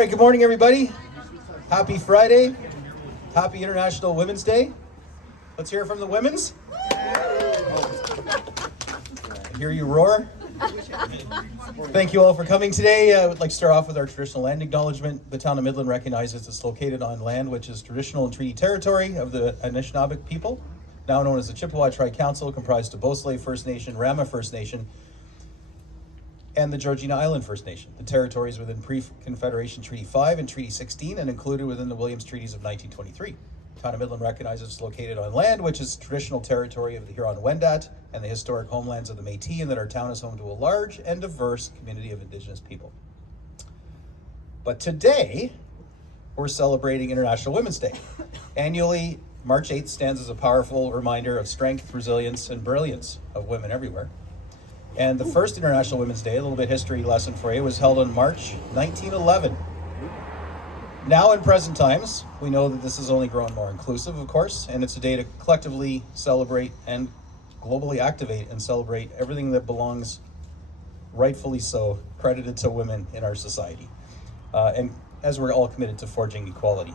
right, good morning, everybody. Happy Friday. Happy International Women's Day. Let's hear it from the women's. I hear you roar. Thank you all for coming today. I would like to start off with our traditional land acknowledgement. The town of Midland recognizes it's located on land which is traditional and treaty territory of the Anishinaabe people, now known as the Chippewa Tri-Council, comprised of Beausoleil First Nation, Rama First Nation, and the Georgina Island First Nation. The territory is within Pre-Confederation Treaty 5 and Treaty 16 and included within the Williams Treaties of 1923. The town of Midland recognizes it's located on land which is traditional territory of the Huron-Wendat and the historic homelands of the Métis, and that our town is home to a large and diverse community of Indigenous people. But today, we're celebrating International Women's Day. Annually, March 8th stands as a powerful reminder of strength, resilience, and brilliance of women everywhere. And the first International Women's Day, a little bit history lesson for you, was held on March 1911. Now in present times, we know that this has only grown more inclusive, of course, and it's a day to collectively celebrate and globally activate and celebrate everything that belongs, rightfully so, credited to women in our society. And as we're all committed to forging equality.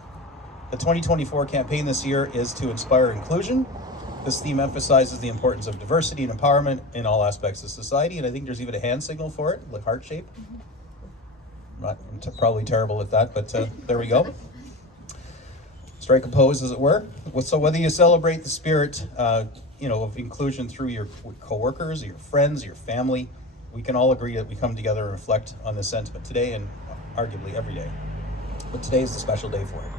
The 2024 campaign this year is to inspire inclusion. This theme emphasizes the importance of diversity and empowerment in all aspects of society, and I think there's even a hand signal for it, like heart shape. I'm probably terrible at that, but there we go. Strike a pose, as it were. So whether you celebrate the spirit, of inclusion through your coworkers, or your friends, or your family, we can all agree that we come together and reflect on this sentiment today and arguably every day. But today is the special day for it.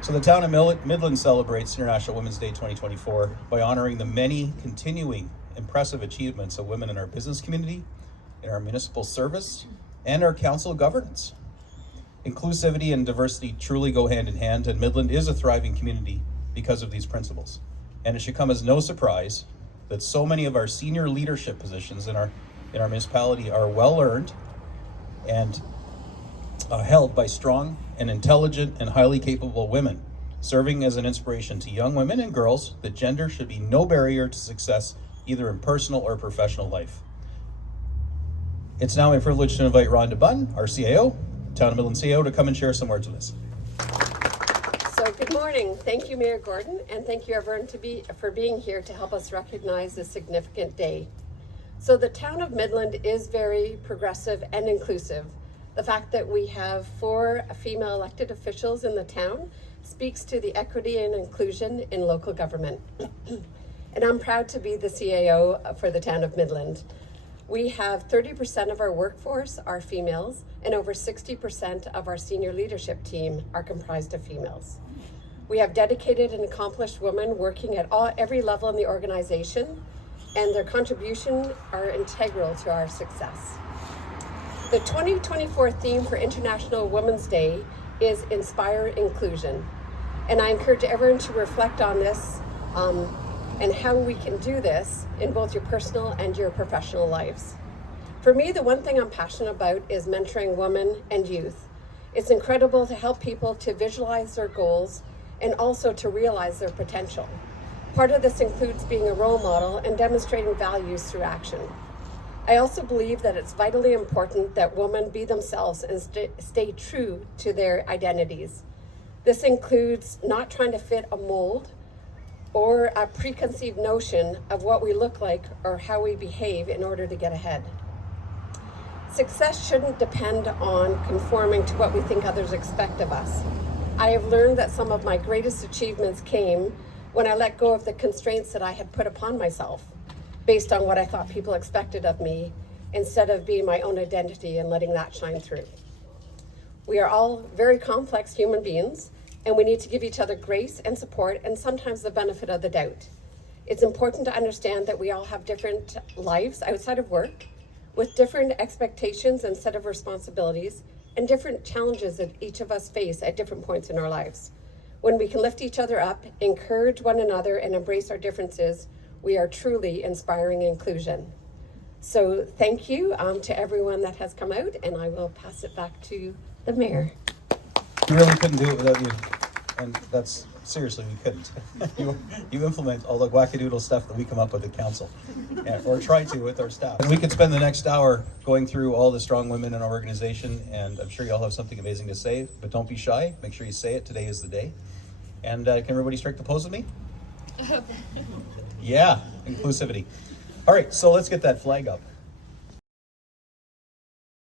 So the town of Midland celebrates International Women's Day 2024 by honoring the many continuing impressive achievements of women in our business community, in our municipal service, and our council governance. Inclusivity and diversity truly go hand in hand, and Midland is a thriving community because of these principles. And it should come as no surprise that so many of our senior leadership positions in our municipality are well earned and held by strong and intelligent and highly capable women, serving as an inspiration to young women and girls that gender should be no barrier to success, either in personal or professional life. It's now my privilege to invite Rhonda Bunn, our CAO, Town of Midland CAO, to come and share some words with us. So good morning. Thank you, Mayor Gordon, and thank you everyone for being here to help us recognize this significant day. So the Town of Midland is very progressive and inclusive. The fact that we have 4 female elected officials in the town speaks to the equity and inclusion in local government. And I'm proud to be the CAO for the Town of Midland. We have 30% of our workforce are females, and over 60% of our senior leadership team are comprised of females. We have dedicated and accomplished women working at every level in the organization, and their contributions are integral to our success. The 2024 theme for International Women's Day is Inspire Inclusion. And I encourage everyone to reflect on this and how we can do this in both your personal and your professional lives. For me, the one thing I'm passionate about is mentoring women and youth. It's incredible to help people to visualize their goals and also to realize their potential. Part of this includes being a role model and demonstrating values through action. I also believe that it's vitally important that women be themselves and stay true to their identities. This includes not trying to fit a mold or a preconceived notion of what we look like or how we behave in order to get ahead. Success shouldn't depend on conforming to what we think others expect of us. I have learned that some of my greatest achievements came when I let go of the constraints that I had put upon myself, based on what I thought people expected of me, instead of being my own identity and letting that shine through. We are all very complex human beings, and we need to give each other grace and support and sometimes the benefit of the doubt. It's important to understand that we all have different lives outside of work, with different expectations and set of responsibilities, and different challenges that each of us face at different points in our lives. When we can lift each other up, encourage one another, and embrace our differences, we are truly inspiring inclusion. So thank you to everyone that has come out, and I will pass it back to the mayor. You really couldn't do it without you, and that's seriously, we couldn't. you implement all the wackadoodle stuff that we come up with at council, or try to with our staff. And we could spend the next hour going through all the strong women in our organization, and I'm sure you all have something amazing to say, but don't be shy. Make sure you say it. Today is the day. And can everybody strike the pose with me? Yeah, inclusivity. All right, so let's get that flag up.